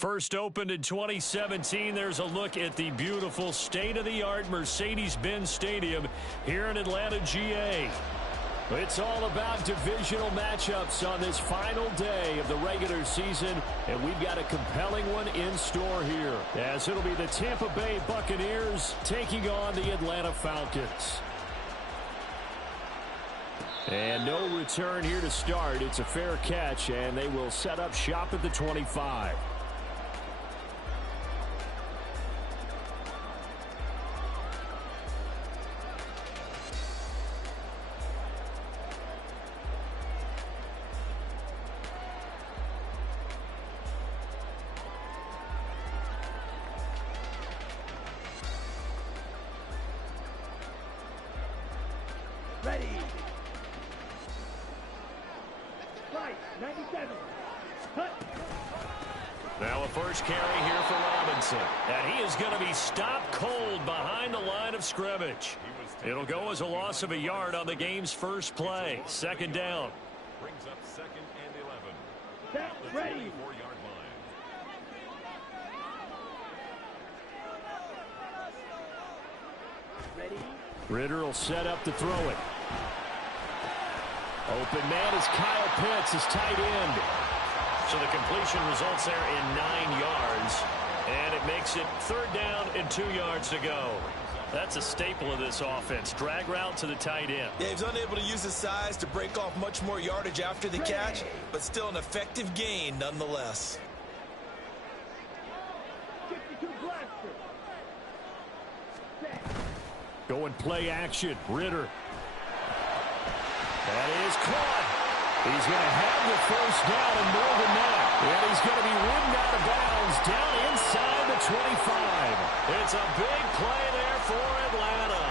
First opened in 2017, there's a look at the beautiful state-of-the-art Mercedes-Benz Stadium here in Atlanta, GA. It's all about divisional matchups on this final day of the regular season, and we've got a compelling one in store here, as it'll be the Tampa Bay Buccaneers taking on the Atlanta Falcons. And no return here to start. It's a fair catch, and they will set up shop at the 25. Ready. Right, 97. Cut. Now a first carry here for Robinson. And he is going to be stopped cold behind the line of scrimmage. It'll go as a loss of a yard on the game's first play. Second down. Brings up second and 11. Set, ready. 4-yard line. Ready. Ritter will set up to throw it. Open man is Kyle Pitts, his tight end. So the completion results there in 9 yards. And it makes it third down and 2 yards to go. That's a staple of this offense. Drag route to the tight end. Yeah, he's unable to use his size to break off much more yardage after the catch, but still an effective gain nonetheless. 52 blaster. Set. Go and play action. Ritter. That is caught. He's going to have the first down and more than that. And he's going to be ridden out of bounds down inside the 25. It's a big play there for Atlanta.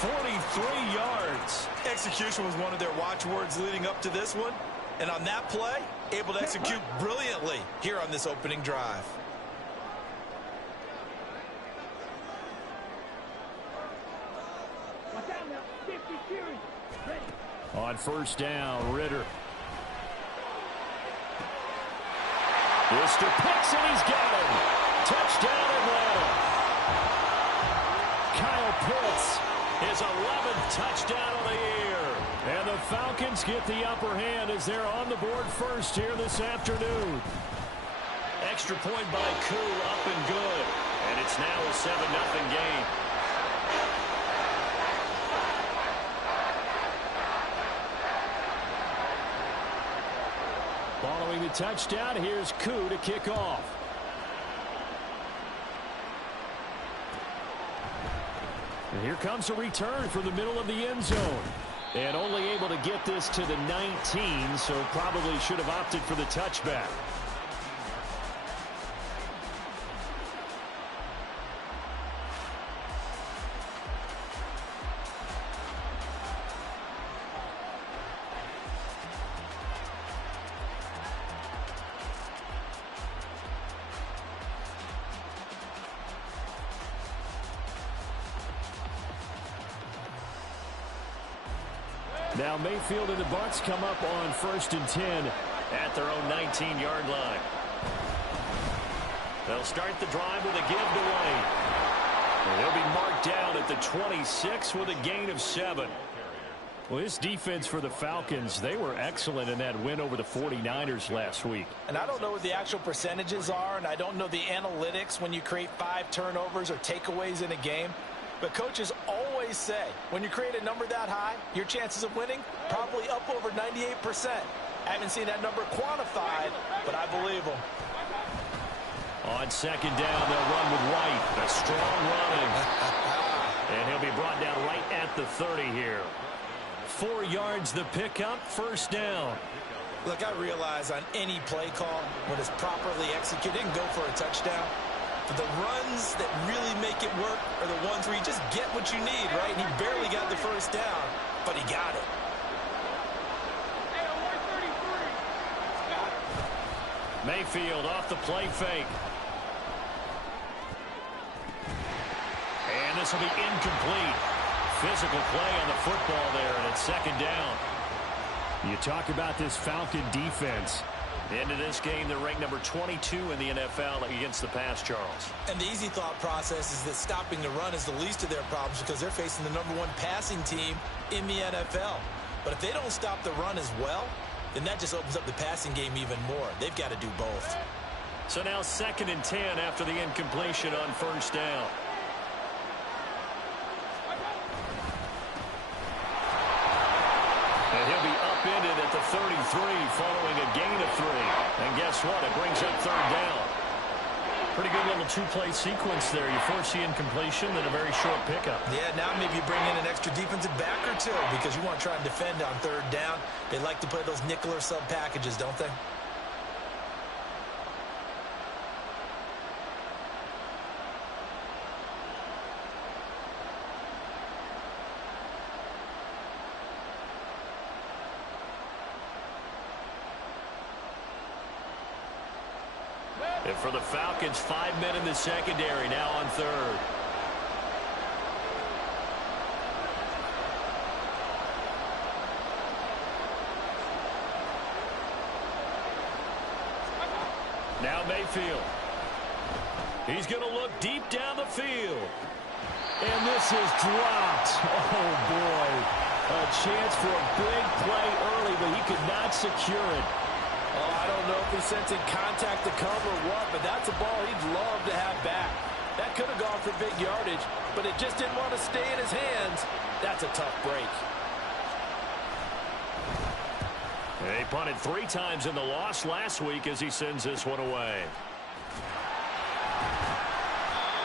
43 yards. Execution was one of their watchwords leading up to this one. And on that play, able to execute brilliantly here on this opening drive. Watch out now. 50 series. Ready. On first down, Ritter. Mr. Pitts, and he's got him. Touchdown, Atlanta. Kyle Pitts, his 11th touchdown of the year. And the Falcons get the upper hand as they're on the board first here this afternoon. Extra point by Koo, up and good. And it's now a 7-0 game. Following the touchdown, here's Koo to kick off. And here comes a return from the middle of the end zone. And only able to get this to the 19, so probably should have opted for the touchback. Now Mayfield and the Bucs come up on 1st and 10 at their own 19-yard line. They'll start the drive with a give to White. And they'll be marked down at the 26 with a gain of 7. Well, this defense for the Falcons, they were excellent in that win over the 49ers last week. And I don't know what the actual percentages are, and I don't know the analytics when you create 5 turnovers or takeaways in a game. But coaches always say, when you create a number that high, your chances of winning probably up over 98%. I haven't seen that number quantified, but I believe them. On second down, they'll run with White. A strong running. And he'll be brought down right at the 30 here. 4 yards the pickup, first down. Look, I realize on any play call, when it's properly executed, and go for a touchdown. But the runs that really make it work are the ones where you just get what you need, right? And he barely got the first down, but he got it. Mayfield off the play fake. And this will be incomplete. Physical play on the football there, and it's second down. You talk about this Falcon defense. Into this game, they're ranked number 22 in the NFL against the pass, Charles. And the easy thought process is that stopping the run is the least of their problems because they're facing the #1 passing team in the NFL. But if they don't stop the run as well, then that just opens up the passing game even more. They've got to do both. So now 2nd and 10 after the incompletion on 1st down. And he'll be upended at the 33 following a gain of 3. And guess what? It brings up 3rd down. Pretty good little two-play sequence there. You force the incompletion, then a very short pickup. Yeah, now maybe you bring in an extra defensive back or two because you want to try and defend on 3rd down. They like to play those nickel or sub packages, don't they? And for the Falcons, 5 men in the secondary, now on 3rd. Now Mayfield. He's going to look deep down the field. And this is dropped. Oh, boy. A chance for a big play early, but he could not secure it. Oh, I don't know if he's sensing contact to come or what, but that's a ball he'd love to have back. That could have gone for big yardage, but it just didn't want to stay in his hands. That's a tough break. He punted 3 times in the loss last week as he sends this one away.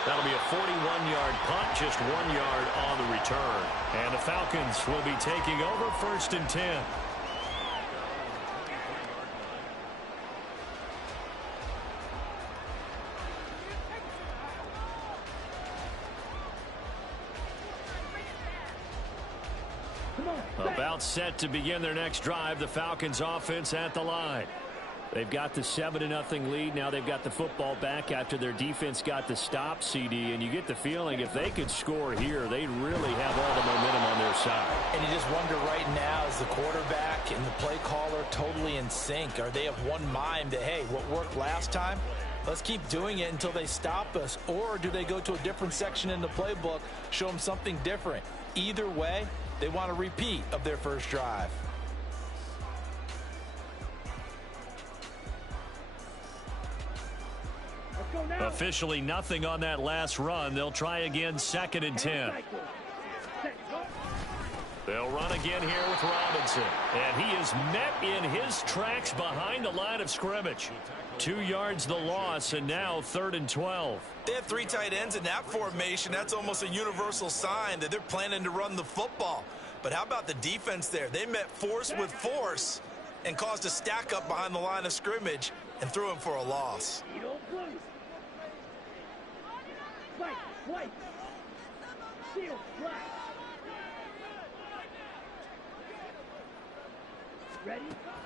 That'll be a 41-yard punt, just 1 yard on the return. And the Falcons will be taking over 1st and 10. About set to begin their next drive. The Falcons offense at the line. They've got the 7-0 lead. Now they've got the football back after their defense got the stop, CD. And you get the feeling if they could score here, they'd really have all the momentum on their side. And you just wonder right now, is the quarterback and the play caller totally in sync? Are they of one mind that, hey, what worked last time, let's keep doing it until they stop us? Or do they go to a different section in the playbook, show them something different? Either way, they want a repeat of their first drive. Officially nothing on that last run. They'll try again 2nd and 10. They'll run again here with Robinson. And he is met in his tracks behind the line of scrimmage. 2 yards the loss, and now 3rd and 12. They have 3 tight ends in that formation. That's almost a universal sign that they're planning to run the football. But how about the defense there? They met force with force and caused a stack up behind the line of scrimmage and threw him for a loss. White. Seal, black. Ready?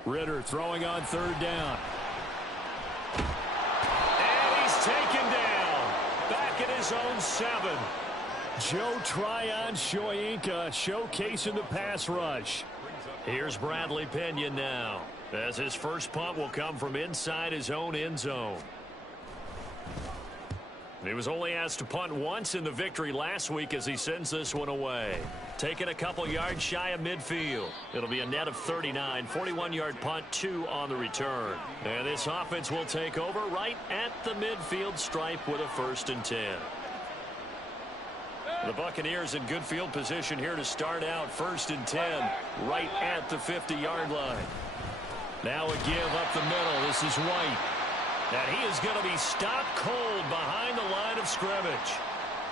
Ritter throwing on 3rd down. And he's taken down. Back at his own 7. Joe Tryon-Shoyinka showcasing the pass rush. Here's Bradley Pinion now, as his first punt will come from inside his own end zone. He was only asked to punt once in the victory last week as he sends this one away. Taking a couple yards shy of midfield. It'll be a net of 39. 41-yard punt, 2 on the return. And this offense will take over right at the midfield stripe with a 1st and 10. The Buccaneers in good field position here to start out. 1st and 10 right at the 50-yard line. Now a give up the middle. This is White. And he is going to be stopped cold behind the line of scrimmage.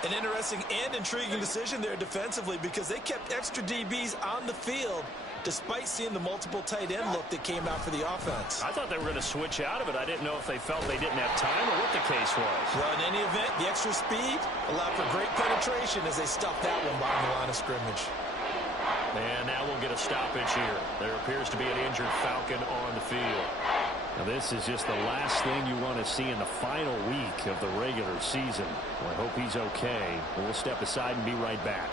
An interesting and intriguing decision there defensively because they kept extra DBs on the field despite seeing the multiple tight end look that came out for the offense. I thought they were going to switch out of it. I didn't know if they felt they didn't have time or what the case was. Well, in any event, the extra speed allowed for great penetration as they stuffed that one behind the line of scrimmage. And now we'll get a stoppage here. There appears to be an injured Falcon on the field. Now this is just the last thing you want to see in the final week of the regular season. Well, I hope he's okay. We'll step aside and be right back.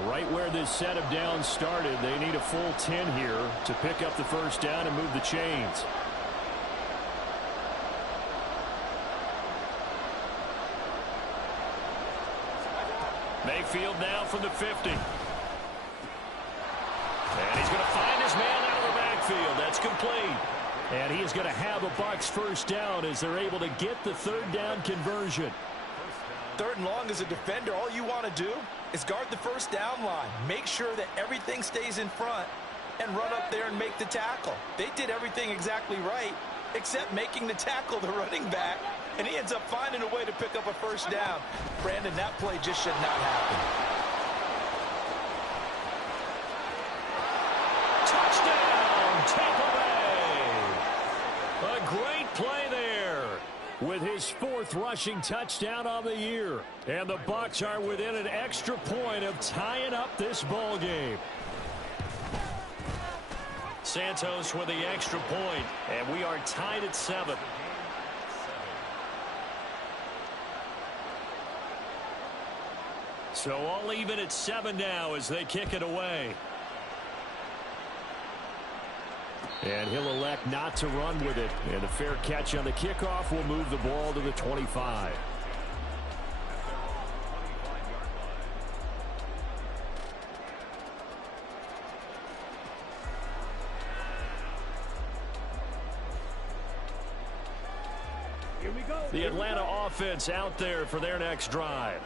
Right where this set of downs started, they need a full 10 here to pick up the first down and move the chains. Mayfield now from the 50. And he's going to find his man out of the backfield. That's complete. And he is going to have a Bucs first down as they're able to get the third down conversion. Third and long as a defender, all you want to do is guard the first down line. Make sure that everything stays in front and run up there and make the tackle. They did everything exactly right except making the tackle the running back, and he ends up finding a way to pick up a first down. Brandon, that play just should not happen. Touchdown, Tampa Bay! A great play there with his fourth rushing touchdown on the year. And the Bucs are within an extra point of tying up this ball game. Santos with the extra point, and we are tied at 7. So all even at 7 now as they kick it away. And he'll elect not to run with it. And a fair catch on the kickoff will move the ball to the 25. Here we go. The Atlanta offense out there for their next drive.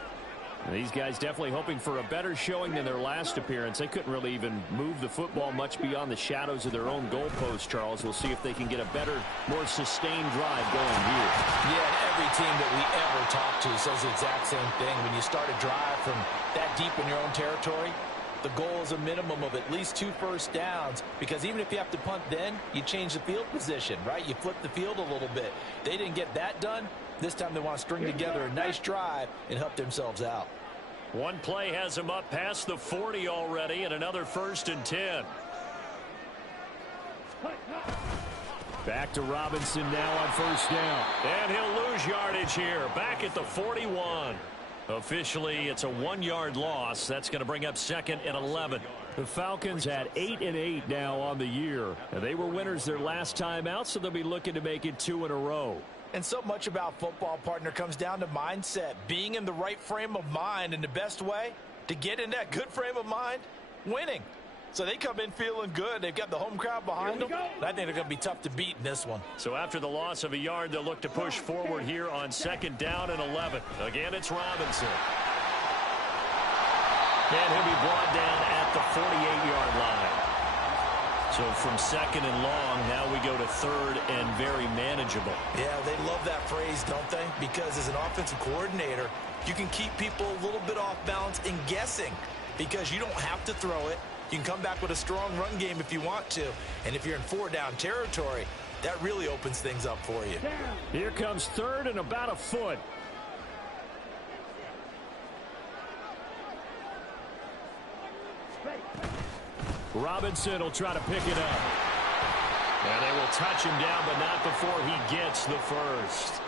And these guys definitely hoping for a better showing than their last appearance. They couldn't really even move the football much beyond the shadows of their own goalpost, Charles. We'll see if they can get a better, more sustained drive going here. Yeah, and every team that we ever talk to says the exact same thing. When you start a drive from that deep in your own territory, the goal is a minimum of at least 2 first downs, because even if you have to punt then, you change the field position, right? You flip the field a little bit. They didn't get that done. This time they want to string together a nice drive and help themselves out. One play has them up past the 40 already, and another 1st and 10. Back to Robinson now on first down. And he'll lose yardage here, back at the 41. Officially, it's a 1-yard loss. That's going to bring up 2nd and 11. The Falcons at 8-8 now on the year. And they were winners their last time out, so they'll be looking to make it 2 in a row. And so much about football, partner, comes down to mindset. Being in the right frame of mind, and the best way to get in that good frame of mind, winning. So they come in feeling good. They've got the home crowd behind them. And I think they're going to be tough to beat in this one. So after the loss of a yard, they'll look to push forward here on 2nd down and 11. Again, it's Robinson. And he'll be brought down at the 48-yard line. So from 2nd and long, now we go to 3rd and very manageable. Yeah, they love that phrase, don't they? Because as an offensive coordinator, you can keep people a little bit off balance and guessing, because you don't have to throw it. You can come back with a strong run game if you want to. And if you're in 4-down territory, that really opens things up for you. Here comes 3rd and about a foot. Robinson will try to pick it up. And they will touch him down, but not before he gets the first.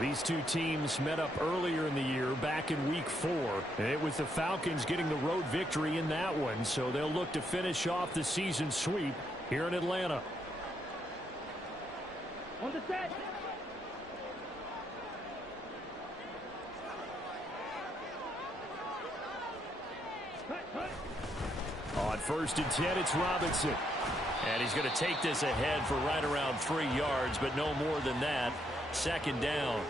These two teams met up earlier in the year, back in week 4. And it was the Falcons getting the road victory in that one, so they'll look to finish off the season sweep here in Atlanta. On the set. On 1st and 10, it's Robinson. And he's going to take this ahead for right around 3 yards, but no more than that. 2nd down.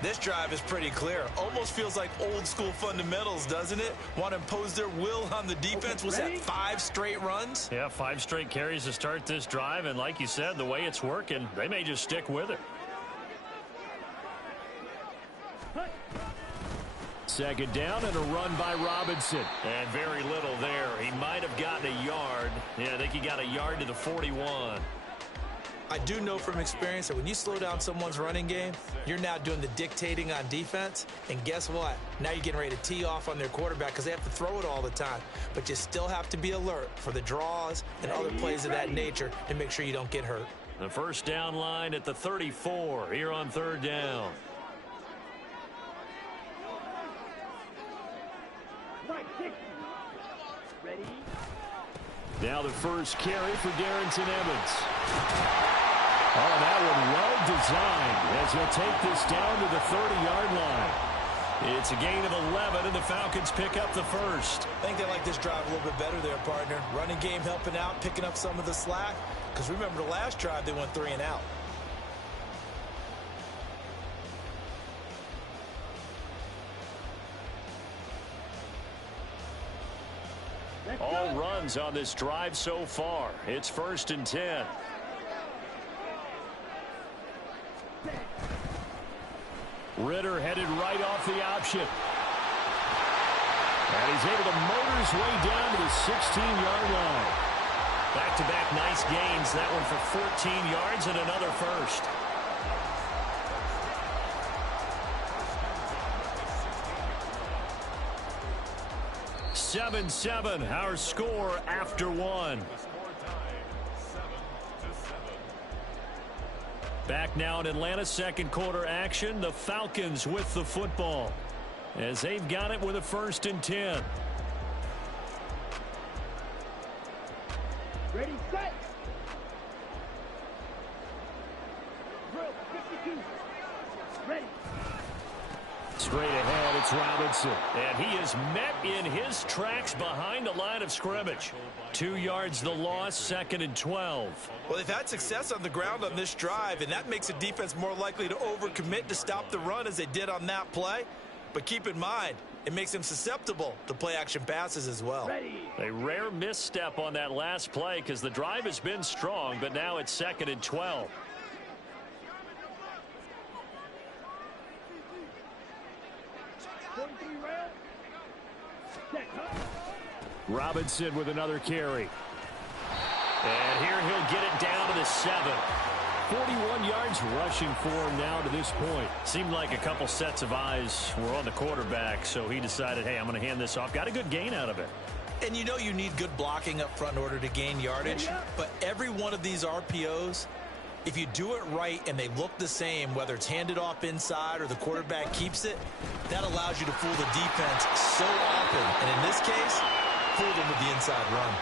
This drive is pretty clear. Almost feels like old school fundamentals, doesn't it? Want to impose their will on the defense. Was that 5 straight runs? Yeah, 5 straight carries to start this drive. And like you said, the way it's working, they may just stick with it. 2nd down and a run by Robinson. And very little there. He might have gotten a yard. Yeah, I think he got a yard to the 41. I do know from experience that when you slow down someone's running game, you're now doing the dictating on defense. And guess what? Now you're getting ready to tee off on their quarterback because they have to throw it all the time. But you still have to be alert for the draws and other plays of that nature to make sure you don't get hurt. The first down line at the 34 here on 3rd down. Right, 6. Now the first carry for Darrington Evans. Oh, that one well designed as he'll take this down to the 30-yard line. It's a gain of 11, and the Falcons pick up the first. I think they like this drive a little bit better there, partner. Running game helping out, picking up some of the slack. Because remember the last drive, they went 3 and out. All runs on this drive so far. It's 1st and 10. Ritter headed right off the option. And he's able to motor his way down to the 16-yard line. Back-to-back nice gains. That one for 14 yards and another first. Seven, our score after one. Back now in Atlanta, second quarter action. The Falcons with the football as they've got it with a 1st and 10. Ready, set. Drill, 52. Ready. Straight ahead, it's Robinson. And he is met in his tracks behind the line of scrimmage. 2 yards the loss, 2nd and 12. Well, they've had success on the ground on this drive, and that makes a defense more likely to overcommit to stop the run as they did on that play. But keep in mind, it makes them susceptible to play-action passes as well. Ready. A rare misstep on that last play because the drive has been strong, but now it's 2nd and 12. Robinson with another carry. And here he'll get it down to the 7. 41 yards rushing for him now to this point. Seemed like a couple sets of eyes were on the quarterback, so he decided, hey, I'm going to hand this off. Got a good gain out of it. And you know you need good blocking up front in order to gain yardage, but every one of these RPOs, if you do it right and they look the same, whether it's handed off inside or the quarterback keeps it, that allows you to fool the defense so often. And in this case, fool them with the inside run.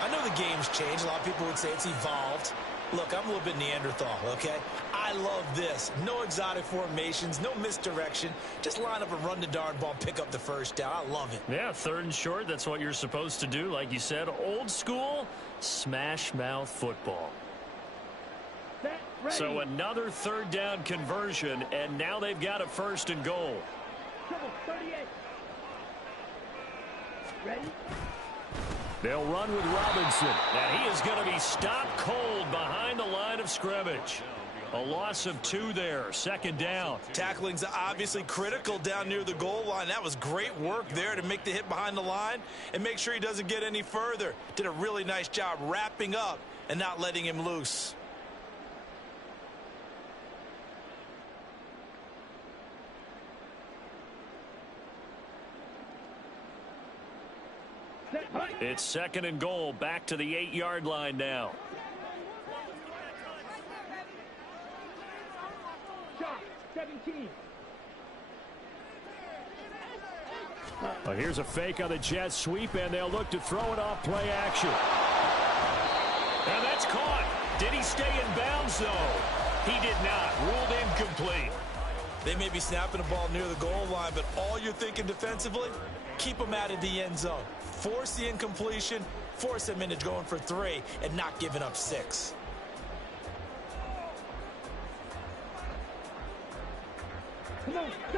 I know the game's changed. A lot of people would say it's evolved. Look, I'm a little bit Neanderthal, okay? I love this. No exotic formations, no misdirection. Just line up and run the darn ball, pick up the first down. I love it. Yeah, 3rd and short, that's what you're supposed to do. Like you said, old school, smash mouth football. So another 3rd down conversion, and now they've got a 1st and goal. 38. Ready? They'll run with Robinson. And he is going to be stopped cold behind the line of scrimmage. A loss of 2 there, 2nd down. Tackling's obviously critical down near the goal line. That was great work there to make the hit behind the line and make sure he doesn't get any further. Did a really nice job wrapping up and not letting him loose. It's 2nd and goal, back to the 8-yard line now. Shot, 17. Well, here's a fake on the jet sweep, and they'll look to throw it off play action. And that's caught. Did he stay in bounds, though? He did not. Ruled incomplete. They may be snapping the ball near the goal line, but all you're thinking defensively, keep them out of the end zone. Force the incompletion, force them into going for 3, and not giving up 6.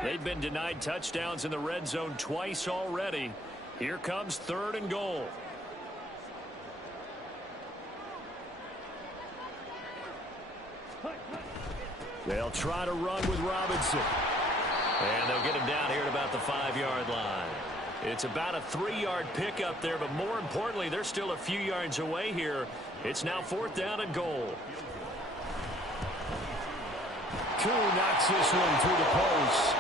They've been denied touchdowns in the red zone twice already. Here comes 3rd and goal. They'll try to run with Robinson. And they'll get him down here at about the 5-yard line. It's about a 3-yard pickup there, but more importantly, they're still a few yards away here. It's now 4th down and goal. Koo knocks this one through the post.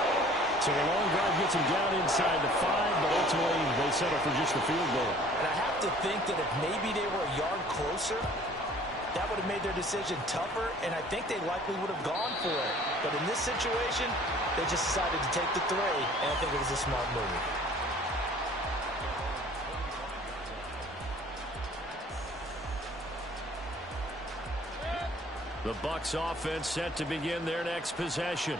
So the long drive gets him down inside the 5, but ultimately they settle for just a field goal. And I have to think that if maybe they were a yard closer, that would have made their decision tougher, and I think they likely would have gone for it. But in this situation, they just decided to take the 3, and I think it was a smart move. The Bucs offense set to begin their next possession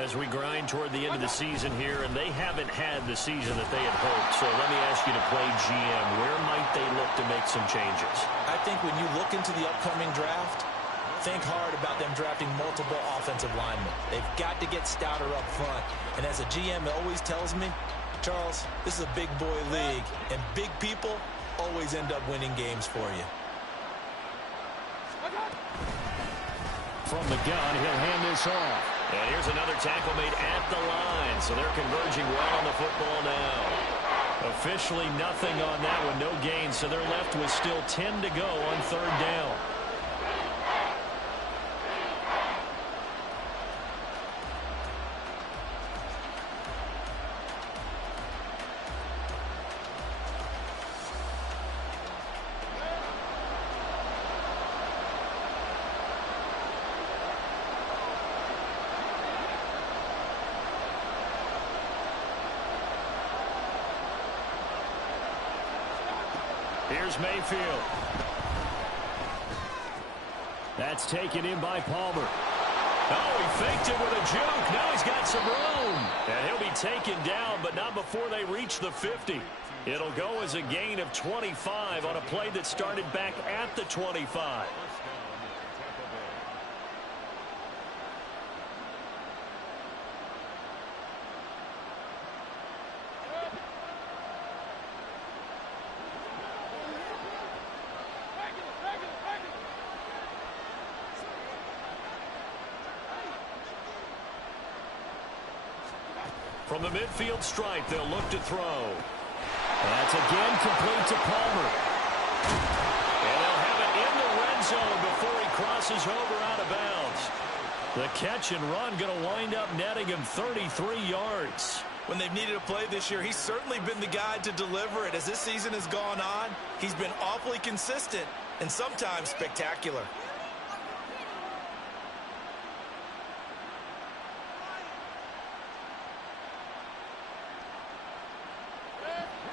as we grind toward the end of the season here, and they haven't had the season that they had hoped. So let me ask you to play GM. Where might they look to make some changes? I think when you look into the upcoming draft, think hard about them drafting multiple offensive linemen. They've got to get stouter up front. And as a GM always tells me, Charles, this is a big boy league, and big people always end up winning games for you. From the gun, he'll hand this off. And here's another tackle made at the line. So they're converging right on the football now. Officially nothing on that one, no gain. So they're left with still 10 to go on third down. Here's Mayfield. That's taken in by Palmer. Oh, he faked it with a juke. Now he's got some room. And he'll be taken down, but not before they reach the 50. It'll go as a gain of 25 on a play that started back at the 25. From the midfield stripe, they'll look to throw. That's again complete to Palmer. And they'll have it in the red zone before he crosses over out of bounds. The catch and run going to wind up netting him 33 yards. When they've needed a play this year, he's certainly been the guy to deliver it. As this season has gone on, he's been awfully consistent and sometimes spectacular.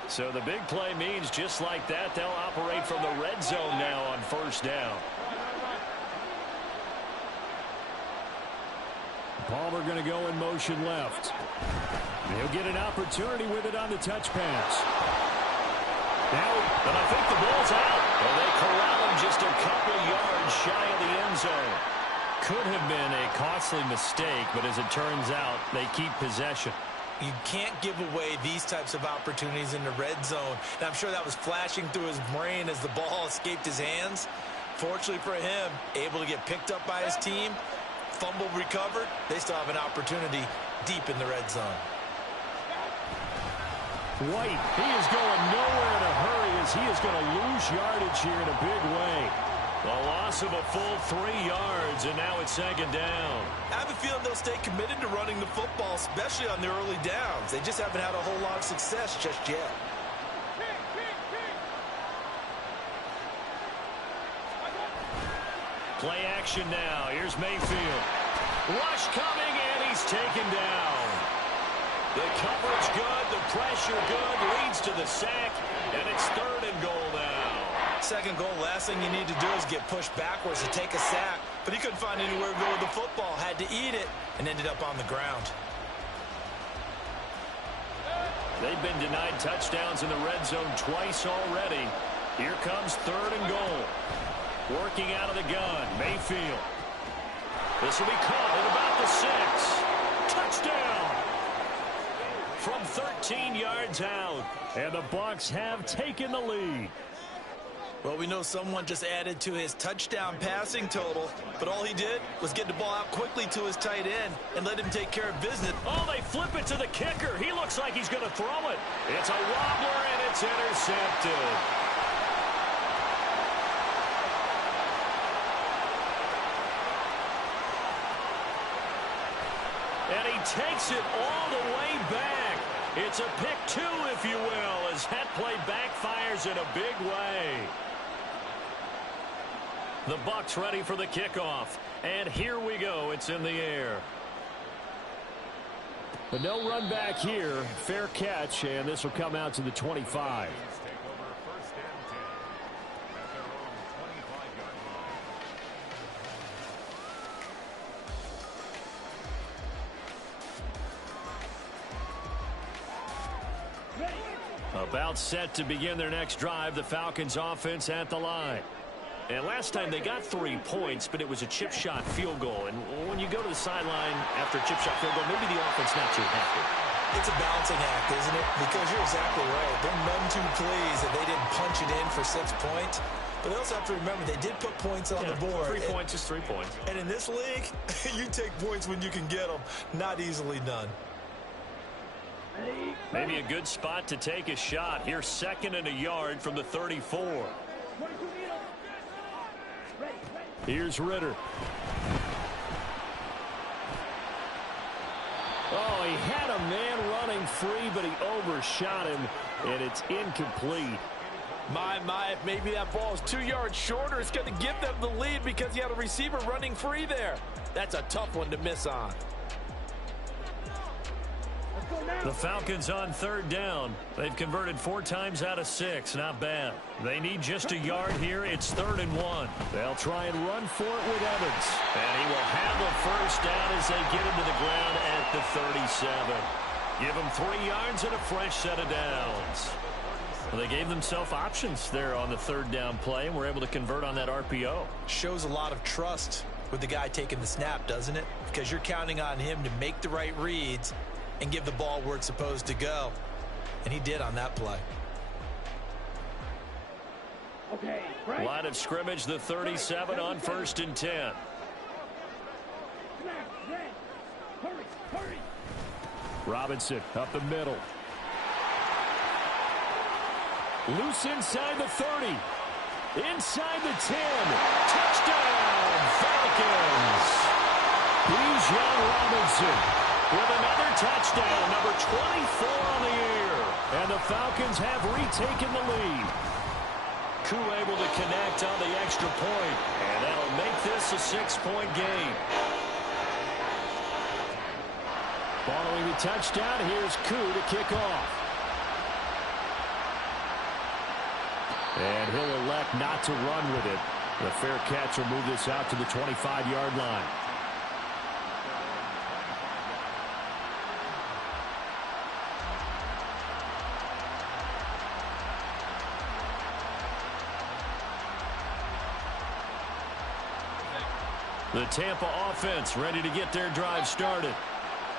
So the big play means just like that, they'll operate from the red zone now on first down. Palmer going to go in motion left. He'll get an opportunity with it on the touch pass. Now, but I think the ball's out. And they corral him just a couple yards shy of the end zone. Could have been a costly mistake, but as it turns out, they keep possession. You can't give away these types of opportunities in the red zone. And I'm sure that was flashing through his brain as the ball escaped his hands. Fortunately for him, able to get picked up by his team, fumble recovered. They still have an opportunity deep in the red zone. White, he is going nowhere in a hurry as he is going to lose yardage here in a big way. The loss of a full 3 yards, and now it's second down. I have a feeling they'll stay committed to running the football, especially on the early downs. They just haven't had a whole lot of success just yet. Play action now. Here's Mayfield. Rush coming, and he's taken down. The coverage good, the pressure good, leads to the sack, and it's third and goal now. Second goal, last thing you need to do is get pushed backwards to take a sack. But he couldn't find anywhere to go with the football, had to eat it, and ended up on the ground. They've been denied touchdowns in the red zone twice already. Here comes third and goal. Working out of the gun, Mayfield. This will be caught at about the 6. Touchdown! From 13 yards out. And the Bucs have taken the lead. Well, we know someone just added to his touchdown passing total, but all he did was get the ball out quickly to his tight end and let him take care of business. Oh, they flip it to the kicker. He looks like he's going to throw it. It's a wobbler, and it's intercepted. And he takes it all the way back. It's a pick 2, if you will, as that play backfires in a big way. The Bucs ready for the kickoff. And here we go. It's in the air. But no run back here. Fair catch, and this will come out to the 25. About set to begin their next drive, the Falcons offense at the line. And last time they got 3 points, but it was a chip shot field goal. And when you go to the sideline after a chip shot field goal, maybe the offense not too happy. It's a balancing act, isn't it? Because you're exactly right. They're none too pleased that they didn't punch it in for 6 points. But they also have to remember they did put points on the board. 3 points is 3 points. And in this league, you take points when you can get them. Not easily done. Maybe a good spot to take a shot. Here's 2nd and a yard from the 34. Here's Ritter. Oh, he had a man running free, but he overshot him, and it's incomplete. My, if maybe that ball is 2 yards shorter, it's going to give them the lead because you had a receiver running free there. That's a tough one to miss on. The Falcons on 3rd down. They've converted 4 times out of 6. Not bad. They need just a yard here. It's 3rd and 1. They'll try and run for it with Evans. And he will have the 1st down as they get him to the ground at the 37. Give him 3 yards and a fresh set of downs. Well, they gave themselves options there on the 3rd down play and were able to convert on that RPO. Shows a lot of trust with the guy taking the snap, doesn't it? Because you're counting on him to make the right reads and give the ball where it's supposed to go. And he did on that play. Okay, right. Line of scrimmage, the 37 on 1st and 10. Hurry. Robinson up the middle. Loose inside the 30. Inside the 10. Touchdown, Falcons. Bijan Robinson with another touchdown, number 24 on the year. And the Falcons have retaken the lead. Koo able to connect on the extra point, and that'll make this a 6-point game. Following the touchdown, here's Koo to kick off. And he'll elect not to run with it. The fair catch will move this out to the 25-yard line. The Tampa offense ready to get their drive started.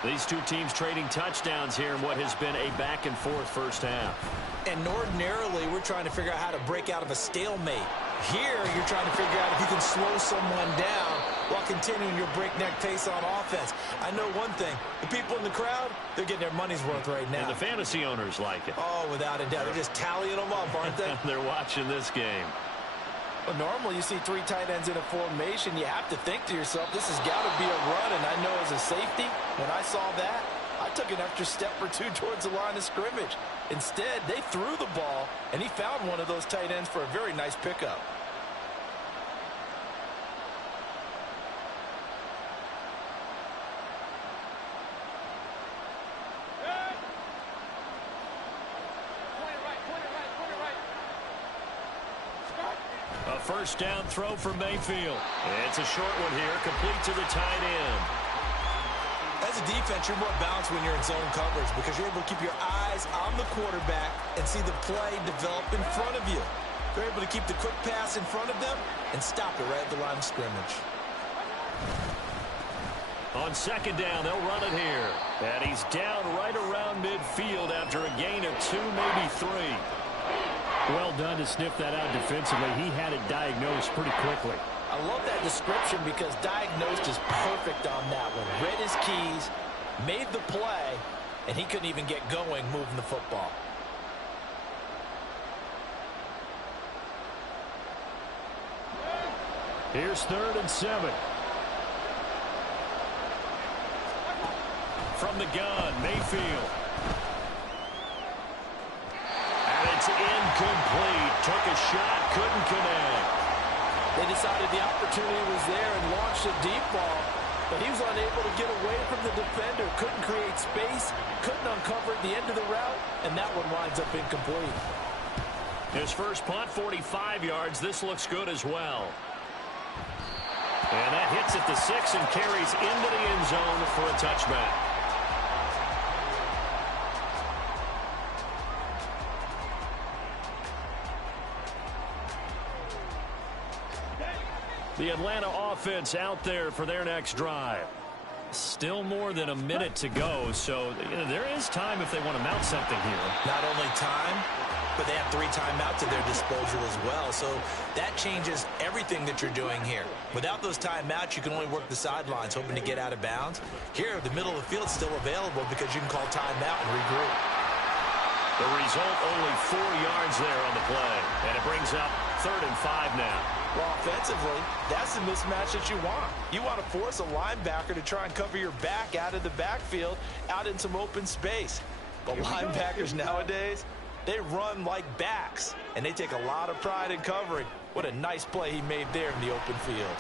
These two teams trading touchdowns here in what has been a back-and-forth first half. And ordinarily, we're trying to figure out how to break out of a stalemate. Here, you're trying to figure out if you can slow someone down while continuing your breakneck pace on offense. I know one thing. The people in the crowd, they're getting their money's worth right now. And the fantasy owners like it. Oh, without a doubt. They're just tallying them up, aren't they? They're watching this game. Well, normally you see 3 tight ends in a formation. You have to think to yourself, this has got to be a run. And I know as a safety, when I saw that, I took an extra step or 2 towards the line of scrimmage. Instead, they threw the ball, and he found one of those tight ends for a very nice pickup. A first down throw for Mayfield. It's a short one here, complete to the tight end. As a defense, you're more balanced when you're in zone coverage because you're able to keep your eyes on the quarterback and see the play develop in front of you. They're able to keep the quick pass in front of them and stop it right at the line of scrimmage. On second down, they'll run it here. And he's down right around midfield after a gain of 2, maybe 3. Well done to sniff that out defensively. He had it diagnosed pretty quickly. I love that description because diagnosed is perfect on that one. Read his keys, made the play, and he couldn't even get going moving the football. Here's 3rd and 7. From the gun, Mayfield. And it's incomplete. Took a shot, couldn't connect. They decided the opportunity was there and launched a deep ball, but he was unable to get away from the defender, couldn't create space, couldn't uncover the end of the route, and that one winds up incomplete. His first punt, 45 yards. This looks good as well. And that hits at the 6 and carries into the end zone for a touchback. The Atlanta offense out there for their next drive. Still more than a minute to go, so there is time if they want to mount something here. Not only time, but they have 3 timeouts at their disposal as well, so that changes everything that you're doing here. Without those timeouts, you can only work the sidelines, hoping to get out of bounds. Here, the middle of the field is still available because you can call timeout and regroup. The result, only 4 yards there on the play, and it brings up 3rd and 5 now. Well, offensively, that's the mismatch that you want. You want to force a linebacker to try and cover your back out of the backfield, out in some open space. But linebackers nowadays, they run like backs, and they take a lot of pride in covering. What a nice play he made there in the open field.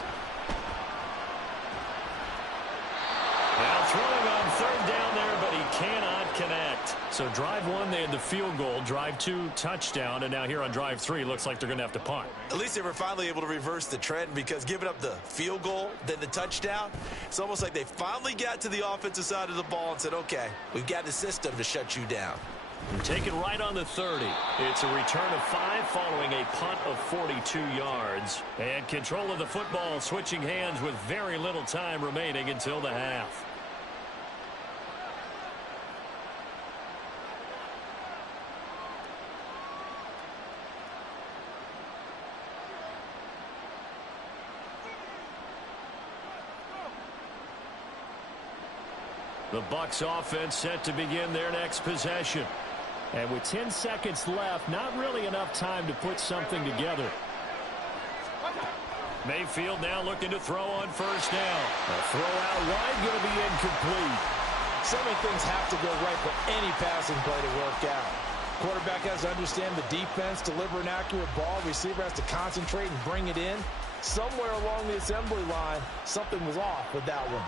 Now throwing on 3rd down there, but he cannot connect. So drive 1, they had the field goal. Drive 2, touchdown. And now here on drive 3, looks like they're going to have to punt. At least they were finally able to reverse the trend, because giving up the field goal, then the touchdown, it's almost like they finally got to the offensive side of the ball and said, okay, we've got the system to shut you down. Taken right on the 30. It's a return of 5 following a punt of 42 yards. And control of the football switching hands with very little time remaining until the half. The Bucs offense set to begin their next possession. And with 10 seconds left, not really enough time to put something together. Mayfield now looking to throw on 1st down. A throw out wide, going to be incomplete. So many things have to go right for any passing play to work out. Quarterback has to understand the defense, deliver an accurate ball. Receiver has to concentrate and bring it in. Somewhere along the assembly line, something was off with that one.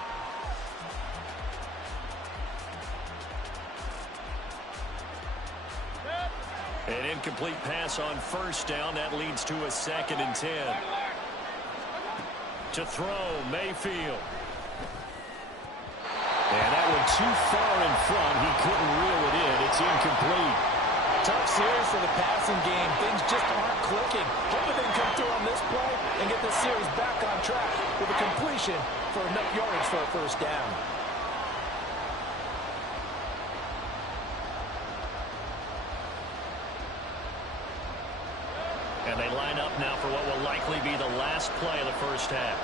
An incomplete pass on 1st down. That leads to a 2nd and 10. To throw, Mayfield. And that one too far in front. He couldn't reel it in. It's incomplete. Tough series for the passing game. Things just aren't clicking. Hoping they can come through on this play and get this series back on track with a completion for enough yardage for a 1st down. And they line up now for what will likely be the last play of the 1st half.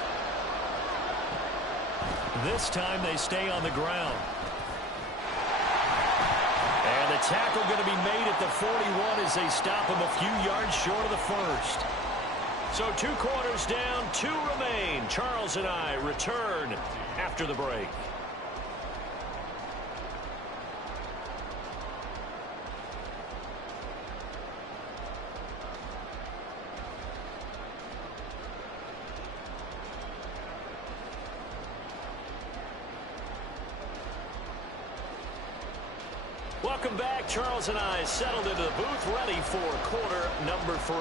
This time they stay on the ground. And the tackle going to be made at the 41 as they stop him a few yards short of the 1st. So 2 quarters down, 2 remain. Charles and I return after the break. Welcome back. Charles and I settled into the booth, ready for quarter number 3.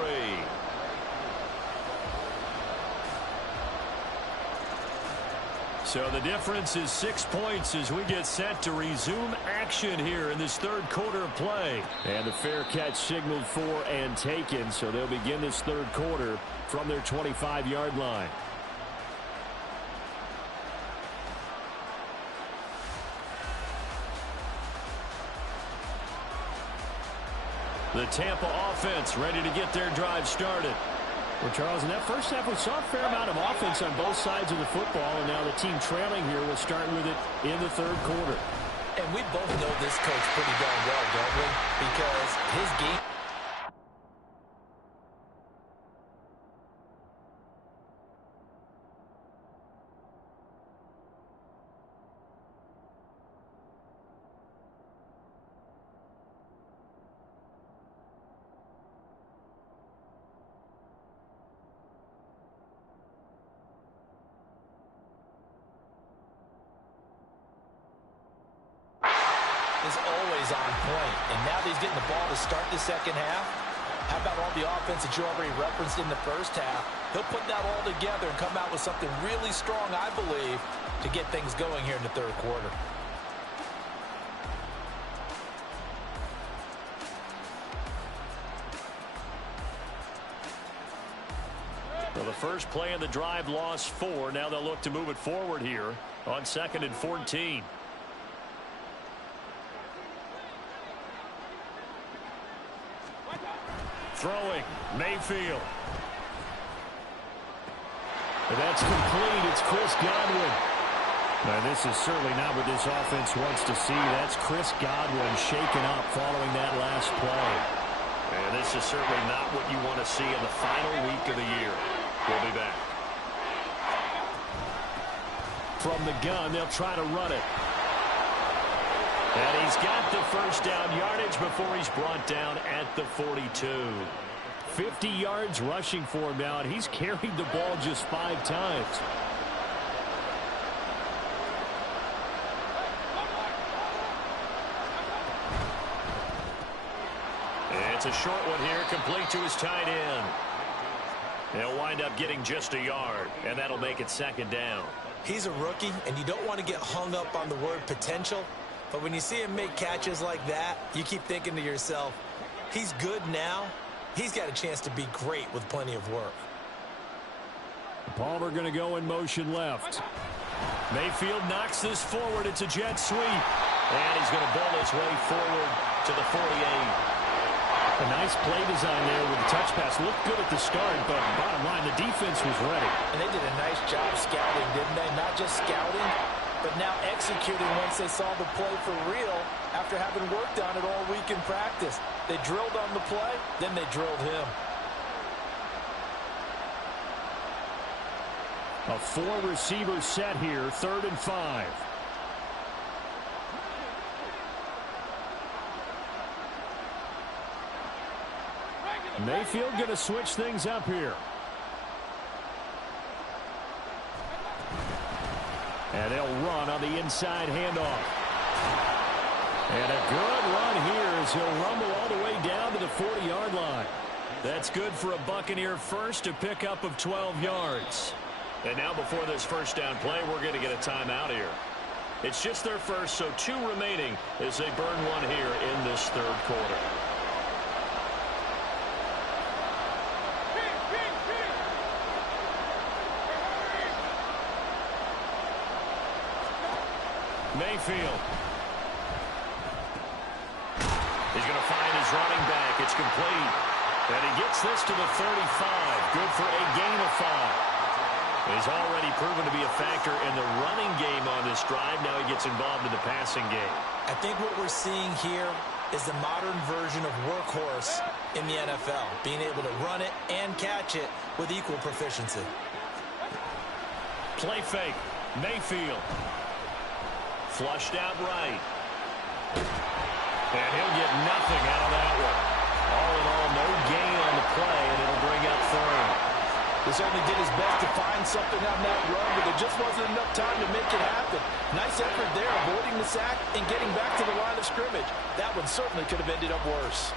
So the difference is 6 points as we get set to resume action here in this 3rd quarter of play. And the fair catch signaled for and taken, so they'll begin this 3rd quarter from their 25-yard line. The Tampa offense ready to get their drive started. Well, Charles, in that 1st half, we saw a fair amount of offense on both sides of the football, and now the team trailing here will start with it in the 3rd quarter. And we both know this coach pretty darn well, don't we? Because his game... is always on point, and now that he's getting the ball to start the 2nd half, how about all the offense that you already referenced in the 1st half? He'll put that all together and come out with something really strong, I believe, to get things going here in the 3rd quarter. Well, the first play of the drive lost 4. Now they'll look to move it forward here on 2nd and 14. Throwing, Mayfield. And that's complete. It's Chris Godwin. Now, this is certainly not what this offense wants to see. That's Chris Godwin shaken up following that last play. And this is certainly not what you want to see in the final week of the year. We'll be back. From the gun, they'll try to run it. And he's got the first down yardage before he's brought down at the 42. 50 yards rushing for him now, and he's carried the ball just 5 times. And it's a short one here, complete to his tight end. They'll wind up getting just a yard, and that'll make it 2nd down. He's a rookie, and you don't want to get hung up on the word potential. But when you see him make catches like that, you keep thinking to yourself, he's good now. He's got a chance to be great with plenty of work. Palmer going to go in motion left. Mayfield knocks this forward. It's a jet sweep. And he's going to bowl his way forward to the 48. A nice play design there with the touch pass. Looked good at the start, but bottom line, the defense was ready. And they did a nice job scouting, didn't they? Not just scouting, but now executing once they saw the play for real after having worked on it all week in practice. They drilled on the play, then they drilled him. A 4-receiver set here, 3rd and 5. Mayfield going to switch things up here. And they'll run on the inside handoff. And a good run here as he'll rumble all the way down to the 40-yard line. That's good for a Buccaneer first, a pickup of 12 yards. And now before this first down play, we're going to get a timeout here. It's just their first, so 2 remaining as they burn one here in this 3rd quarter. Mayfield. He's going to find his running back. It's complete. And he gets this to the 35. Good for a gain of 5. He's already proven to be a factor in the running game on this drive. Now he gets involved in the passing game. I think what we're seeing here is the modern version of workhorse in the NFL. Being able to run it and catch it with equal proficiency. Play fake. Mayfield. Flushed out right. And he'll get nothing out of that one. All in all, no gain on the play, and it'll bring up 3rd. He certainly did his best to find something on that run, but there just wasn't enough time to make it happen. Nice effort there, avoiding the sack and getting back to the line of scrimmage. That one certainly could have ended up worse.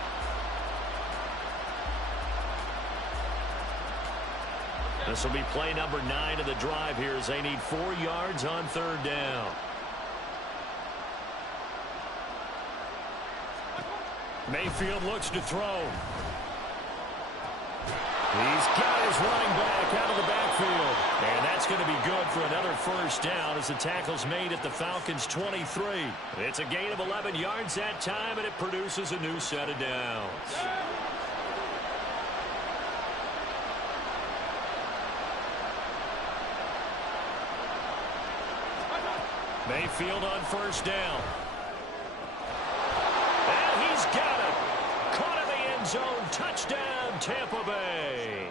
This will be play number 9 of the drive here as they need 4 yards on 3rd down. Mayfield looks to throw. He's got his running back out of the backfield. And that's going to be good for another first down as the tackle's made at the Falcons' 23. It's a gain of 11 yards that time, and it produces a new set of downs. Mayfield on first down. And he's got it. Caught in the end zone. Touchdown, Tampa Bay.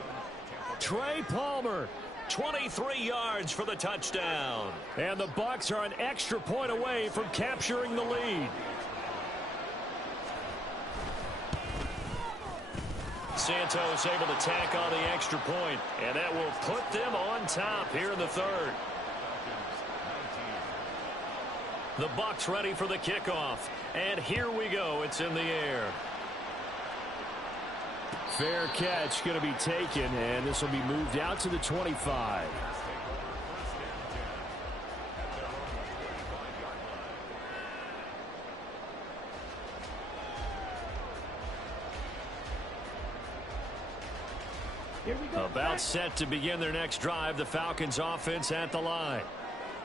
Trey Palmer, 23 yards for the touchdown. And the Bucs are an extra point away from capturing the lead. Santos able to tack on the extra point, and that will put them on top here in the 3rd. The Bucs ready for the kickoff. And here we go. It's in the air. Fair catch going to be taken, and this will be moved out to the 25. Here we go. About set to begin their next drive, the Falcons offense at the line.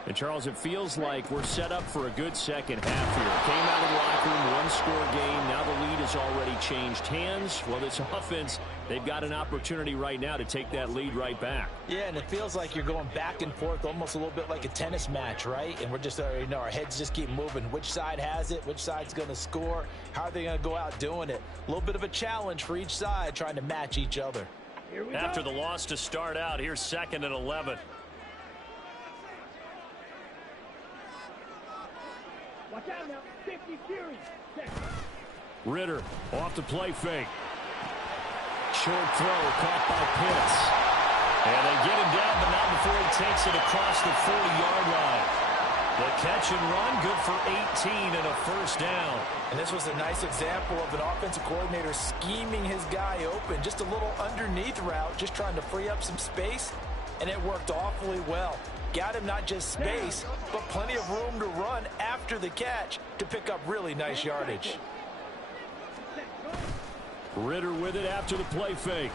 And, Charles, it feels like we're set up for a good second half here. Came out of the locker room, one-score game. Now the lead has already changed hands. Well, this offense, they've got an opportunity right now to take that lead right back. Yeah, and it feels like you're going back and forth almost a little bit like a tennis match, right? And we're just, our heads just keep moving. Which side has it? Which side's going to score? How are they going to go out doing it? A little bit of a challenge for each side trying to match each other. Here we After go. the loss to start out, here's 2nd and 11. Watch out now. 50 Fury. Ritter off the play fake. Short throw caught by Pitts. And they get him down, but not before he takes it across the 40-yard line. The catch and run, good for 18 and a first down. And this was a nice example of an offensive coordinator scheming his guy open. Just a little underneath route, just trying to free up some space, and it worked awfully well. Got him not just space, but plenty of room to run after the catch to pick up really nice yardage. Ritter with it after the play fake.